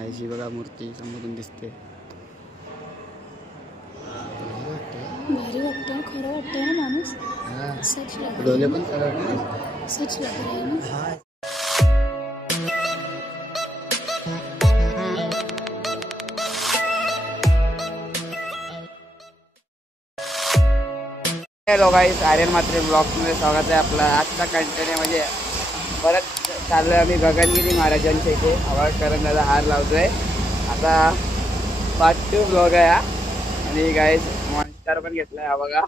आईची बघा मूर्ती समोरून दिसते. भारी वाटतं, खरं वाटतंय ना माणूस. सच डोले पण सच लग रहा है ना. हॅलो गाईस, आर्यन म्हात्रे ब्लॉग्समध्ये स्वागत आहे आपला. आजचा कंटेंट म्हणजे परत चाललोय आम्ही गगनगिरी महाराजांच्या इथे. आवाज करंदाचा हार लावतोय. आता पार्ट 2 ब्लॉग आहे हा. आणि गाईस मॉन्स्टर पण घेतलाय हा बघा.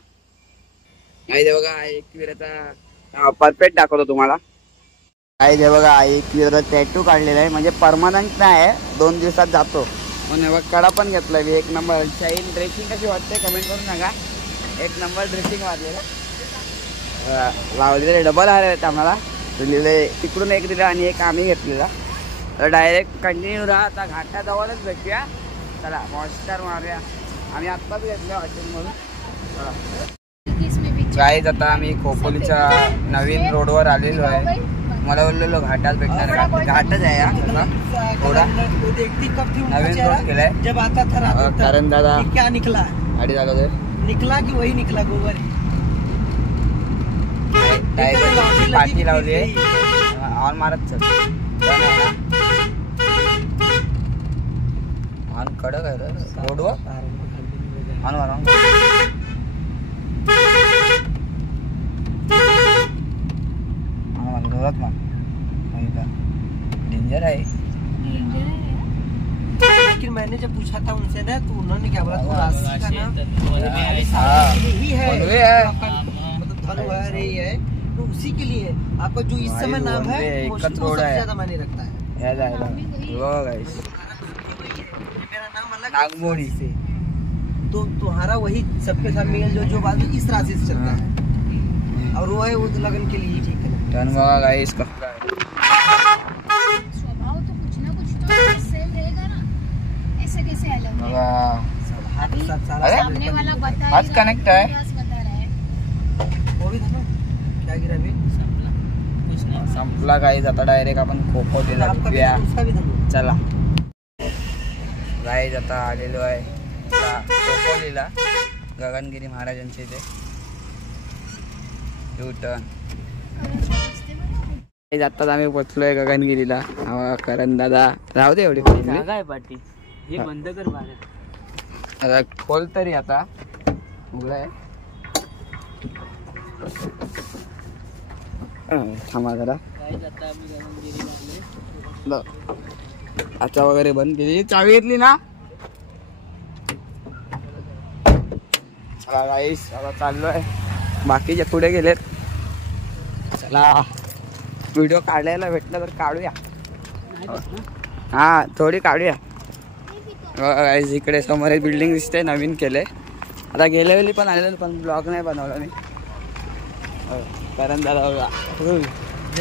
आई बघा, एकविराचा परफेक्ट दाखवतो तुम्हाला. आई दे बघा, एकविराचा टॅटू काढलेला आहे, म्हणजे परमनंट नाही आहे, 2 दिवसात जातो. म्हणून बघा कडा पण घेतलाय मी. एक नंबर शाईन. ड्रेसिंग कशी वाटते कमेंट करून सांगा. एक नंबर ड्रेसिंग मारलेलं लावलेले. डबल हार आहेत आम्हाला. दिलेले तिकडून एक दिला आणि एक आम्ही घेतलेला. तर डायरेक्ट कंटिन्यू राहा. आता घाटाजवळच भेटूया. चला मॉन्स्टर मारूया. आम्ही आत्ताच घेतलं हॉटेलमधून. गाईज आता आम्ही खोपोलीच्या नवीन रोडवर आलेलो आहे. मला बोललेलो घाटात भेटणार. घाटच आहे हा थोडा. नवीन रोड केलाय. कारण दादा गाडी चालवतोय. निकला की वही निकला गोबर. पाठी लावली ऑन मारत ऑन कडक आहे रोडवर. ऑन मार जोरात मार. डेंजर है. लेकिन मैंने जब पूछा था उनसे ना, तो उन्होंने क्या बोला, तो रास्ते का नाम ही है, मतलब धनु है, रही है, तो उसी के लिए आपका जो इस समय नाम है वो सबसे ज्यादा मायने रखता है. मेरा नाम अलग नागमोड़ी से, तो तुम्हारा वही सबके साथ मेल जो बात इस राशि से चलता है. और वो है वो लगन के लिए ठीक है. धन्यवाद गाइस का स्वभाव तो कुछ ना कुछ तो सेम रहेगा ना. ऐसे कैसे अलग है. सामने वाला बता आज कनेक्ट है. बता रहा है वो भी धनो क्या गिरा भी संपला गाइस. आता डायरेक्ट आपण खोपोलीला भेटूया. चला गाइस, आता आलेलो आहे खोपोलीला गगनगिरी महाराजांच्या इथे. U turn. आत्ताच आम्ही पोचलोय गगनगिरीला. करण दादा राहू दे. एवढी जागा आहे पाठी. हे बंद कर बाहेर. खोल तरी आता उघडाय. थांबा जरा. अच्छा वगैरे बंद केली. चावी घेतली ना. चला गाईस, आता चाललोय. बाकीचे पुढे गेलेत. चला व्हिडिओ काढायला भेटला तर काढूया. हा थोडी काढूया. इकडे समोर एक बिल्डिंग दिसते, नवीन केले. आता गेल्या वेळी पण आलेलं, पण ब्लॉग नाही बनवला मी. कारण दादा बघा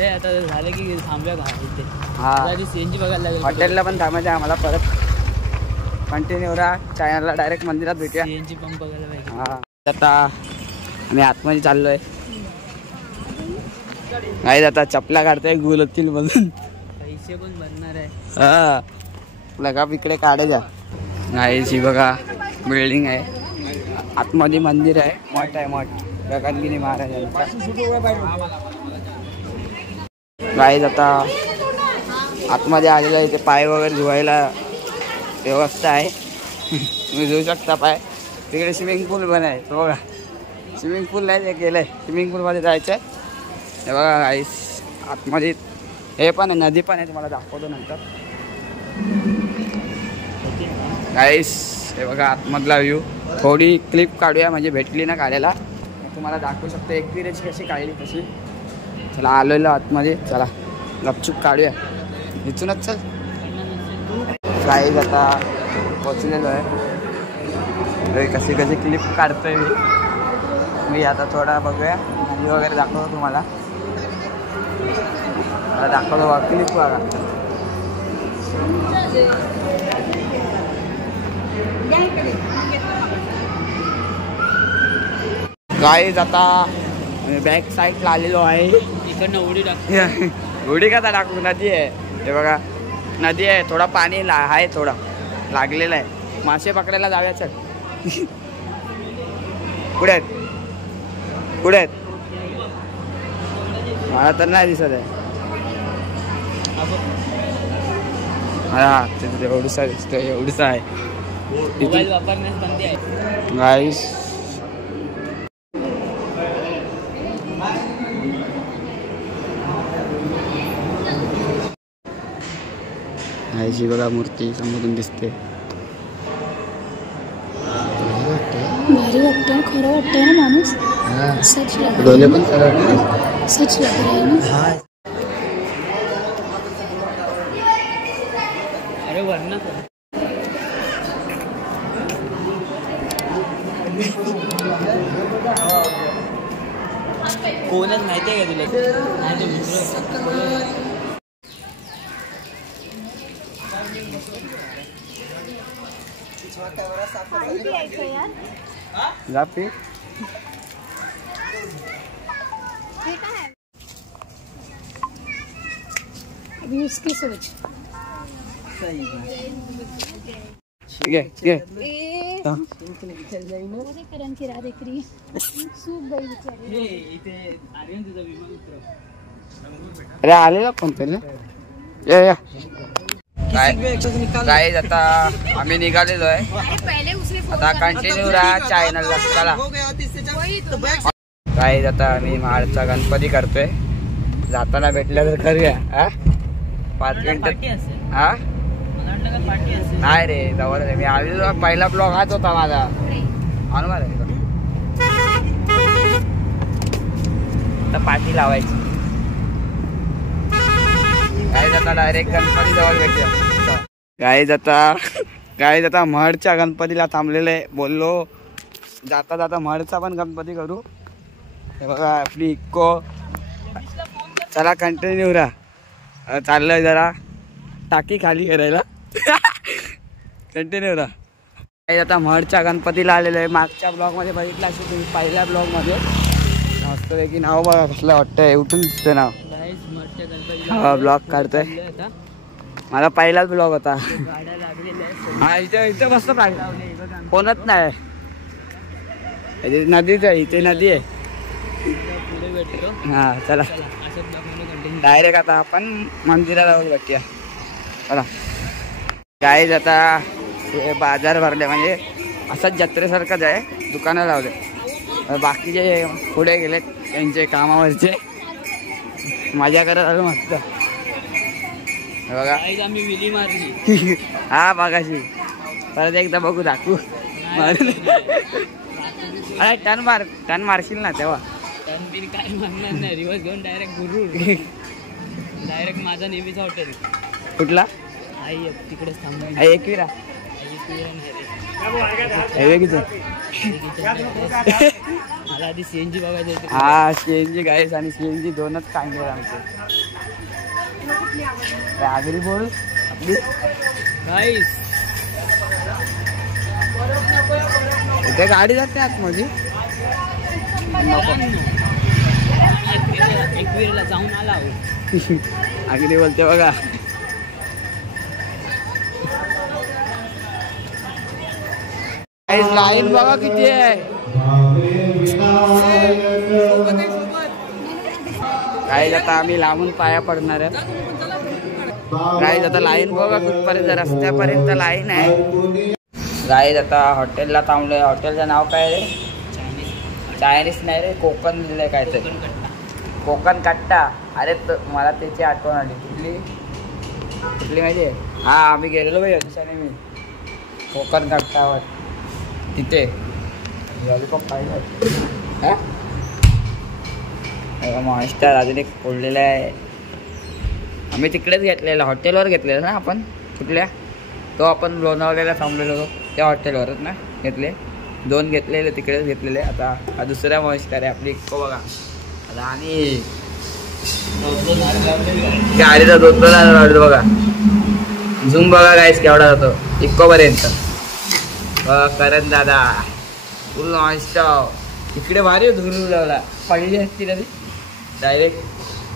आता झालं की थांबूया का इथे. हा सीएनजी बघायला लागेल. हॉटेलला पण थांबायचं आहे आम्हाला. परत कंटिन्यू राहा. चॅनलला डायरेक्ट मंदिरात भेटूया. सीएनजी पंप बघायला पाहिजे. हा आता आम्ही आतमध्ये चाललोय. नाही आता चपला काढतोय गुलतील मधून. पैसे पण बनणार आहे. हा लगा इकडे काढायचा. नाहीची बघा बिल्डिंग आहे. आतमध्ये मंदिर आहे. मठ आहे. मठ गगनगिरी महाराजांचा. गाईज आता आतमध्ये आलेलं आहे. इथे पाय वगैरे धुवायला व्यवस्था आहे. तुम्ही धुवू शकता पाय. तिकडे स्विमिंग पूल पण आहे. तो बघा स्विमिंग पूल नाही ते केलंय. स्विमिंग पूलमध्ये जायचं आहे. हे बघा गाईस आतमध्ये हे पण आहे, नदी पण आहे. तुम्हाला दाखवतो नंतर. गाईस हे बघा आतमधला व्ह्यू. थोडी क्लिप काढूया, म्हणजे भेटली ना काढायला. तुम्हाला दाखवू शकतो एकविरेची कशी काढली तशी. चला आलेलो आतमध्ये. चला गपचूप काढूया. इथूनच चल. गाईस आता पोचलेलो आहे. कशी कशी क्लिप काढतोय मी आता. थोडा बघूया नदी वगैरे दाखवतो तुम्हाला. दाखवतो बघा क्लिप बघा. गाईज आता बॅक साईडला आलेलो आहे. इकडनं उडी टाक. उडी का टाकू. नदी आहे हे बघा. नदी आहे, थोडा पाणी आहे, थोडा लागलेला आहे. मासे पकडायला जाऊया चल. कुठे आहेत कुठे आहेत? मला तर नाही दिसत आहे. हा तिथे एवढसा दिसतोय, एवढसा आहे. मोबाईल वापरण्यास बंदी आहे गाईस. आईची बघा मूर्ती समोरून दिसते. भारी वाटतं, खरं वाटतंय ना माणूस. सच लग डोले पण सगळं सच लग रहा है ना. अरे वरना कोणच माहितीये का तुला? नाही तो मित्र. जा पे. अभी उसकी सोच. ठीक आहे ठीक आहे. करण की राह देख रही है. सूप गई बेचारी. हे इथे आर्यन तुझा विमान मित्र. अरे आलेला कोणतरी. या काय आता आम्ही निघालेलो आहे. पहले उसने आता कंटिन्यू राहा चॅनलला. चला काय आता आम्ही महाडचा गणपती करतोय. जाताना भेटल्या तर करूया. 5 मिनिटात. पार्टी असेल. हा मला वाटलं का पार्टी असेल. नाही रे जवळ रे. मी आलेलो पहिला ब्लॉग हाच होता माझा. अनुमान आहे आता पार्टी लावायची. काय जाता डायरेक्ट गणपती जवळ भेटूया. काय जाता महडच्या गणपतीला थांबलेले. बोललो जाता जाता महडचा पण गणपती करू. हे बघा आपली इक्को. चला कंटिन्यू राहा. चाललंय जरा टाकी खाली करायला. कंटिन्यू राहा. काय आता महडच्या गणपतीला आलेलं आहे. मागच्या ब्लॉगमध्ये बघितलं असेल तुम्ही, पहिल्या ब्लॉगमध्ये. मस्त की नाव बघा कसलं वाटतंय. उठून दिसतं नाव. हा ब्लॉग काढतोय. माझा पहिलाच ब्लॉग होता. हा इथे इथे मस्त प्राणी कोणच नाही. नदीच आहे, इथे नदी आहे. हा चला डायरेक्ट आता आपण मंदिराला जाऊन भेटूया. चला काय आता बाजार भरले म्हणजे असंच जत्रेसारखंच आहे. दुकानं लावले. बाकीचे पुढे गेलेत त्यांचे कामावरचे. मजा करत आलो मस्त. बघा आम्ही विली मारली. हा बघाशी परत एकदा बघू दाखवू. अरे टन मारशील ना तेव्हा. टन बिन काय मारणार नाही. रिवर्स घेऊन डायरेक्ट गुरुर. डायरेक्ट माझा नेहमीचा हॉटेल. कुठला? आई तिकडेच थांबून. एकविरा मला आधी सीएनजी बघायचं. हा सीएनजी गाईस आणि सीएनजी दोनच कांगे आमचे. आगरी बोल आपली गाईस. इथे गाडी जाते आतमध्ये. एकविरेला जाऊन आला. आगरी बोलते बघा. लाईन बघा किती आहे. काही आता आम्ही लांबून पाया पडणार आहे. काही आता लाईन बघा कुठपर्यंत. रस्त्यापर्यंत लाईन आहे. गाईज आता हॉटेलला थांबलोय. हॉटेलचं नाव काय रे? चायनीज नाही रे, कोकण दिलंय काय ते. कोकण कट्टा. अरे मला त्याची आठवण आली. कुठली माहिती आहे? हा आम्ही गेलेलो भाई दिवसाने मी कोकण कट्टावर. तिथे लॉलीपॉप खायला. मॉन्स्टर अजून एक फोडलेला आहे. आम्ही तिकडेच घेतलेला, हॉटेलवर घेतलेलं ना आपण. कुठल्या तो आपण लोणावळ्याला थांबलेलो होतो त्या हॉटेलवरच ना घेतले. 2 घेतलेले तिकडेच घेतलेले. आता हा दुसरा मॉन्स्टर आहे आपली इक्को बघा. आता आणि गाडीचा 2 बघा. झूम बघा गाईस केवढा जातो इक्को पर्यंत. करण दादा फुल मॉन्स्टर. इकडे भारी धुरू लावला. पडली असती ना ती डायरेक्ट.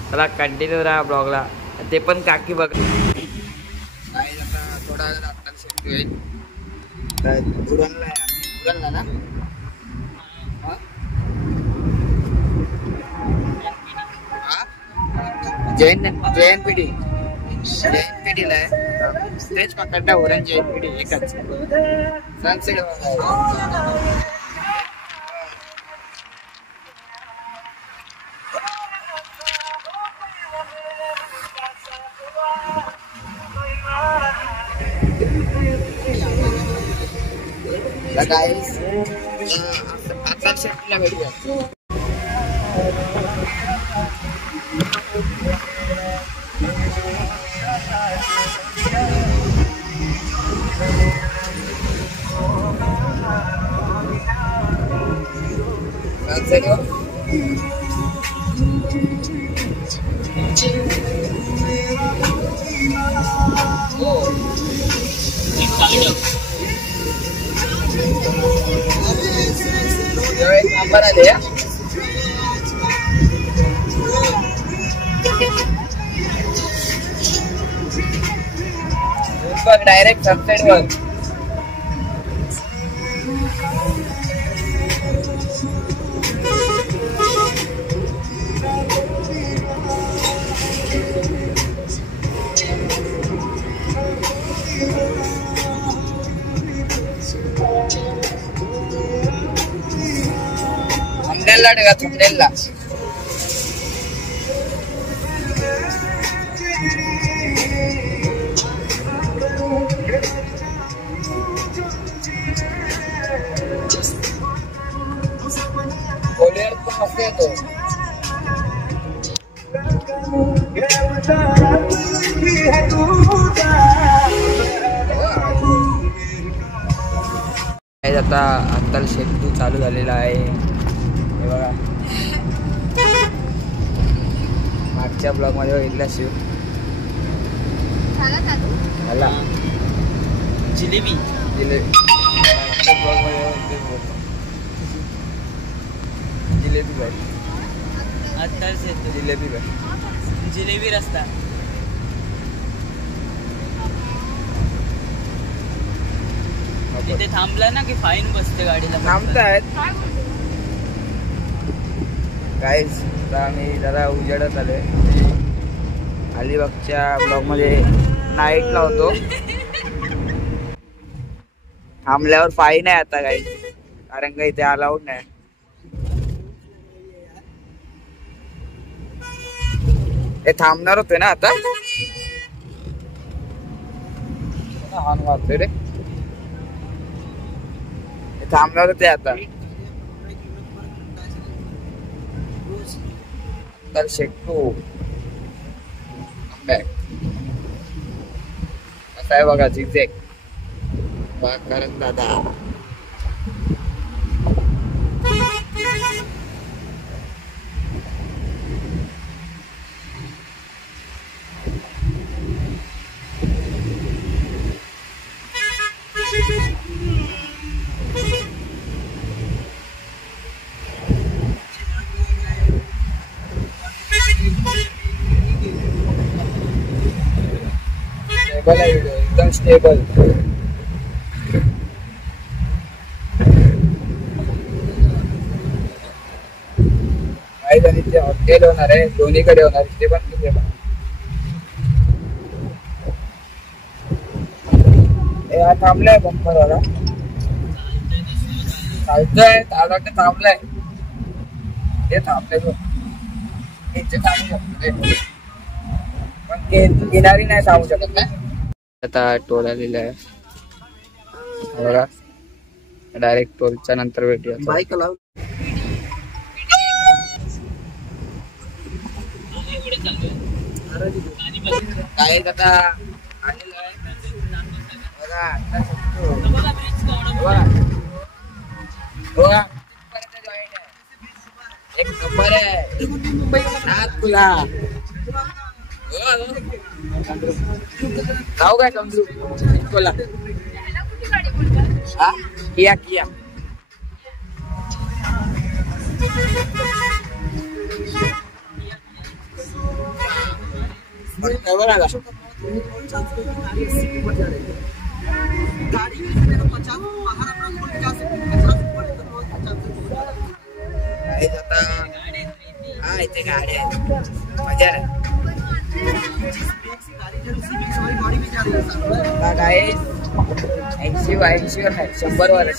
त्याला कंटिन्यू राहा ब्लॉगला. ते पण काकी बघ. उरणला ना जैन पिढीला आहे तेच पकडला उरण जैन पिढी एकच सनसेट गाइस आता शेटला भेटूया नंबर आले बघ डायरेक्ट सनसेट वर थंबनेलला कोलियर पण मस्त येतो आता आत्ता शेतू चालू झालेला आहे हे बघा मागच्या ब्लॉग मध्ये बघितला शिव झाला जिलेबी मागच्या ब्लॉग मध्ये जिलेबी भाई आत्ताच येतो जिलेबी भाई जिलेबी रस्ता तिथे थांबला ना की फाईन बसते गाडीला थांबतायत गाईज आता आम्ही जरा उजेडत आलोय अलिबागच्या ब्लॉग मध्ये नाईटला होतो थांबल्यावर फाईन आहे आता गाईज कारण का इथे अलाउड नाही हे थांबणार होते ना आता हॉर्न वाजतोय रे थांबणार होते आता तर शेट्टू बॅक असं आहे बघा झिगझॅग करत दादा एकदम स्टेबल काही जणीचे हॉटेल होणार आहे दोन्हीकडे होणार ते पण तिथे थांबलाय बंपर वाला चालतंय वाटतं थांबलाय ते थांबलंय पण किनारी नाही सांगू शकत ना आता टोल आलेला आहे बघा डायरेक्ट टोलच्या नंतर भेटूया बाईक लाव काय आता आलेलं आहे बघा एक नंबर आहे तुला जाऊ काय समजू बोला हा किया किया गाड़ी में मेरा 50 बाहर अपना खोल के जा सकते 50 ऊपर तो बहुत 50 से गाइस आता हाँ इतने गाड़ी है मजा है गाड़ी जब उसी बीच वाली गाड़ी में जा रही है गाइस 80 है 100 वाला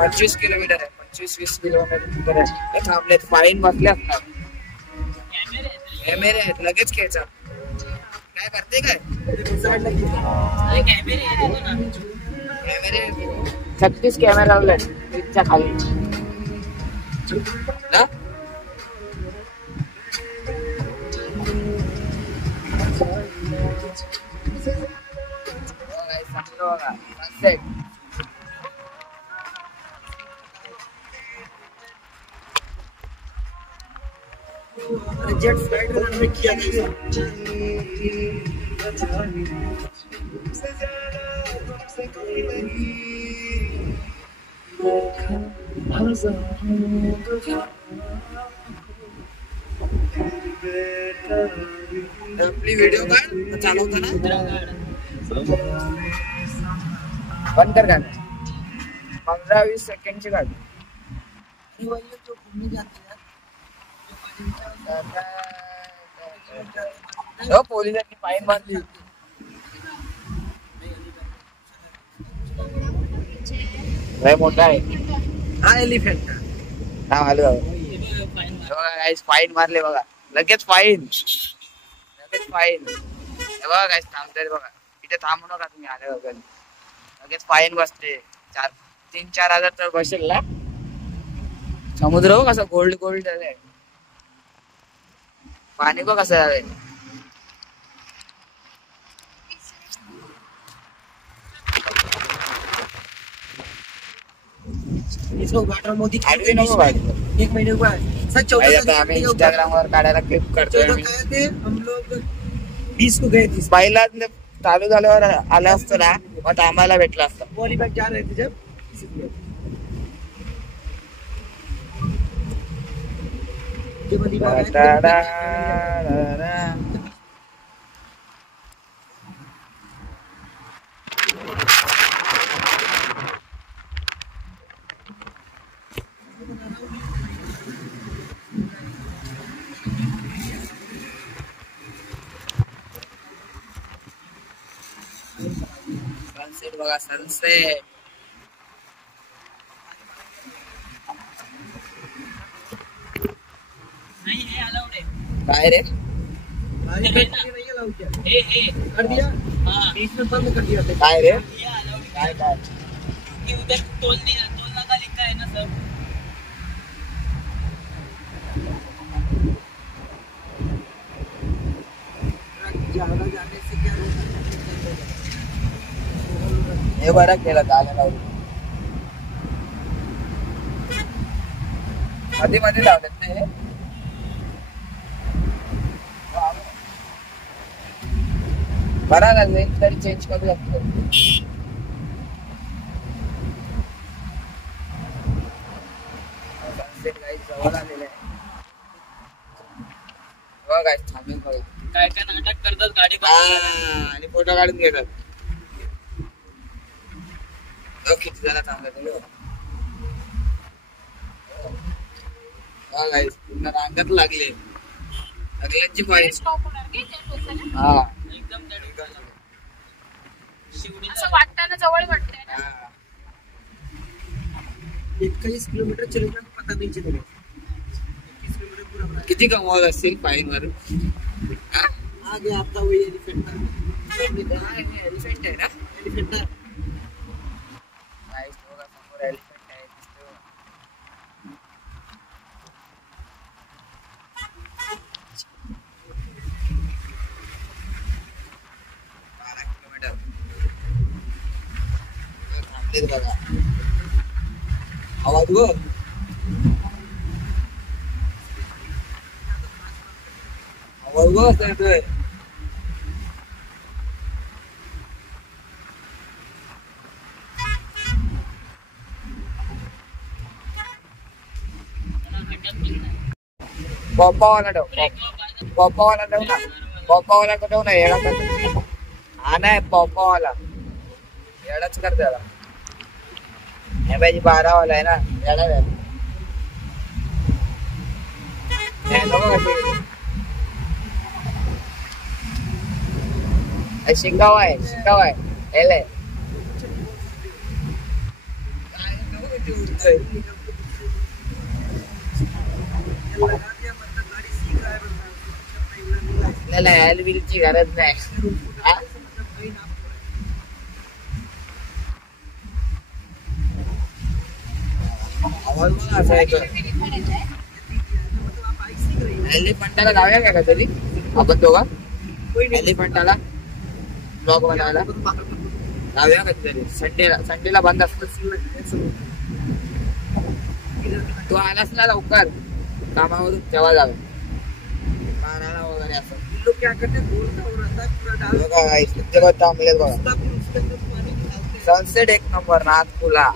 25 किलोमीटर आहे 25-20 किलोमीटर आहे थांबलेत फाईन बसले असतात हे मेरे आहेत लगेच घ्यायचं काय करते काय कॅमेरे 36 कॅमेरा लावले ब्रिजच्या खाली ना सनसेट जेट फ्लाइट रनवे किया गया आपली व्हिडिओ काढ चालवताना बंद कर गाणं 15-20 सेकंडची काढ जो घूमने जाते हैं पोलिसांनी फाईन मारली लय मोठा आहे हाँ एलिफेंट हा आलो गाइस फाईन मारले बघा लगेच फाईन हे बघा गाइस थांबताय बघा इथे थांबू नका तुम्ही आले वगैरे लगेच फाईन बसते 3-4 हजार तर बसेल ना समुद्र हो कसं गोल्ड झालंय पाणी बघ कसं आहे इसको वाटर मोदी आडवी नको भाई 1 महीने हुआ है सर 14 आम्ही इंस्टाग्राम वर काढायला क्लिप करतोय हम लोग 20 को गए थे पहिला चालू झाल्यावर आलं असतं ना मग आम्हाला भेटलं असतं वॉली बैग जा रहे थे जब सनसेट बघा सनसेट नहीं है अलाउड है काय रे कर दिया हाँ बीच में बंद कर दिया था काय रे ये अलाउड काय कि उधर टोल नाका लिखा है ना सर ज्यादा जाने से क्या रोकना हे बरं केलं आलं लावून मध्ये लावलेत ना हे बरा ना तरी चेंज करू लागतो सनसेट गाइस जवळ आलेलं आहे बघा गाइस थांबून बघा काय काय नाटक करतात गाडी आणि फोटो काढून घेतात किती जण थांबतात गाइस पूर्ण रांगत लागले सगळ्यांची पाहिजे हा एकदम त्या ठिकाणी शिवडी असं वाटताना जवळ वाटतंय ना 21 किलोमीटर चलेगा पता नहीं चलेगा 21 किलोमीटर पूरा बना किती कमवत असतील फाईन वर आगे आपका वही एलिफेंट था एलिफेंट आहे ना एलिफेंट था गाइस बघा समोर एलिफंट आहे दिसतो 12 किलोमीटर थांबलेत बघा आवाज बघ आवाज बघ येतोय पॉपावाला ठेव पॉपावाला ठेव ना पॉपावाला ठेव ना येडा हा नाही पॉपावाला येडाच कर त्याला. हे पाहिजे 12 वाला आहे ना, येडा आहे. शिकाव आहे, शिकाव आहे. एल आहे. आपल्याला एल बिलची गरज नाही. एलिफंटाला जाऊया का तरी आपण दोघा? एलिफंटाला ब्लॉग बनवायला जाऊया कधीतरी. संडेला बंद असतो. तू आलास ना लवकर कामावरून तेव्हा जाऊ 12ला वगैरे असं. थांबले बघा. सनसेट एक नंबर नागपूरला.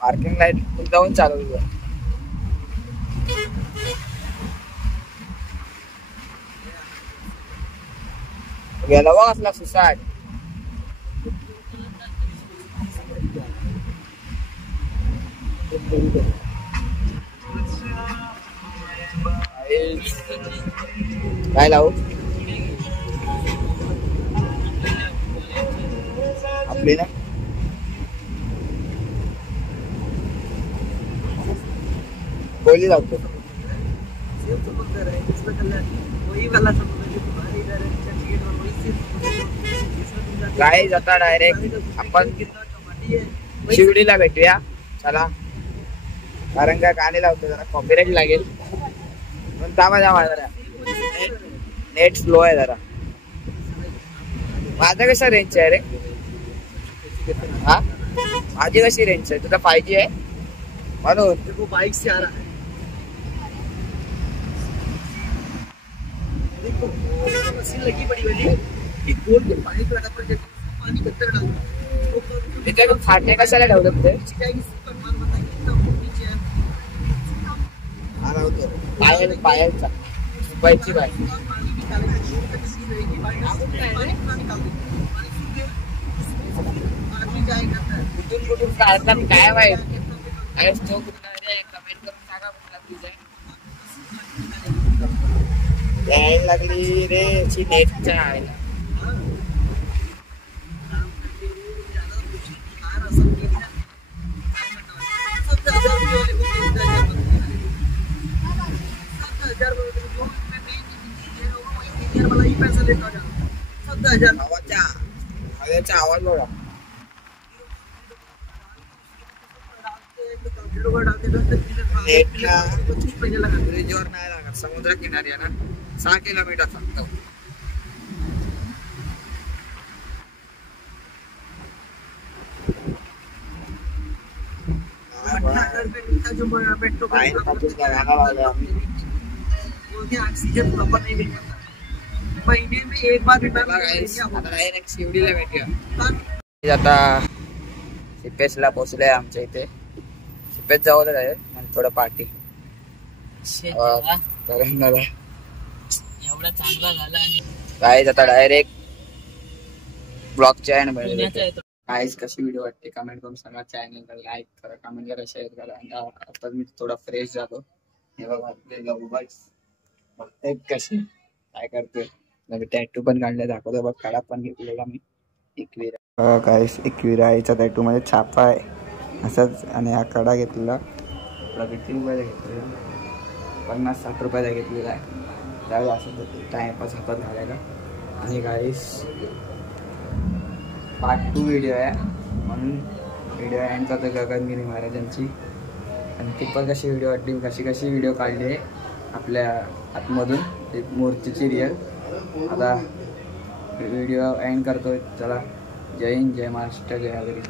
पार्किंग लाईट जाऊन चालवली गेला बघ असला सुसाट. काय लावू आपली ना? कोहली लावतो. गाईज आता डायरेक्ट आपण शिवडीला भेटूया. चला, कारण का गाणी लावतो जरा कॉपीराईट लागेल. पण थांबा जरा नेट स्लो आहे जरा. माझा कसा रेंज आहे रे? हा माझी कशी रेंज आहे? तुझा 5G आहे म्हणून. बाइक से आ रहा है. देखो मशीन लगी बड़ी वाली कि गोल के पानी लगा पर जब पानी अंदर डालना तिथे फाटणे कशाला ठेवलं ते? पायाचा पायची बाय कुठून कुठून काढतात काय माहित. कमेंट करून सांगा कुठला तुझा यायला लागली रे नेटच्या आयला. हवेचा आवाज बघा. ब्रिजवर नाही लागत, समुद्र किनारी आहे ना. 6 किलोमीटर फक्त. महीने में एक बार शिवडीला भेटूया. आता सिपेसला पोहोचलोय आमच्या इथे. सिपेस जवळच आहे आणि थोडं पार्टी एवढा चांगला झाला. काय आता डायरेक्ट ब्लॉगच्या एंड. गाईस कशी व्हिडिओ वाटते कमेंट करून सांगा. चॅनलला लाईक करा, कमेंट करा, शेअर करा. आणि आता मी थोडा फ्रेश झालो. हे बघा कशी काय करतोय. टॅटू पण काढले दाखवतो बघ. काढा पण घेतलेला मी एकविरा. गाईस एकविराचा टॅटू मध्ये छापा आहे असंच. आणि हा कडा घेतलेला किती रुपयाला घेतलेला? 50-60 रुपयाला घेतलेला आहे. त्यावेळी असं टाइमपास हातात घालायला. आणि गाईस पार्ट 2 व्हिडिओ आहे म्हणून व्हिडिओ एंड करतो गगनगिरी महाराजांची. आणि ती पण कशी व्हिडिओ वाटली, कशी व्हिडिओ काढली आहे आपल्या आतमधून एक मूर्तीची रिअल. आता व्हिडिओ एंड करतोय. चला, जय हिंद, जय महाराष्ट्र, जय आगरी.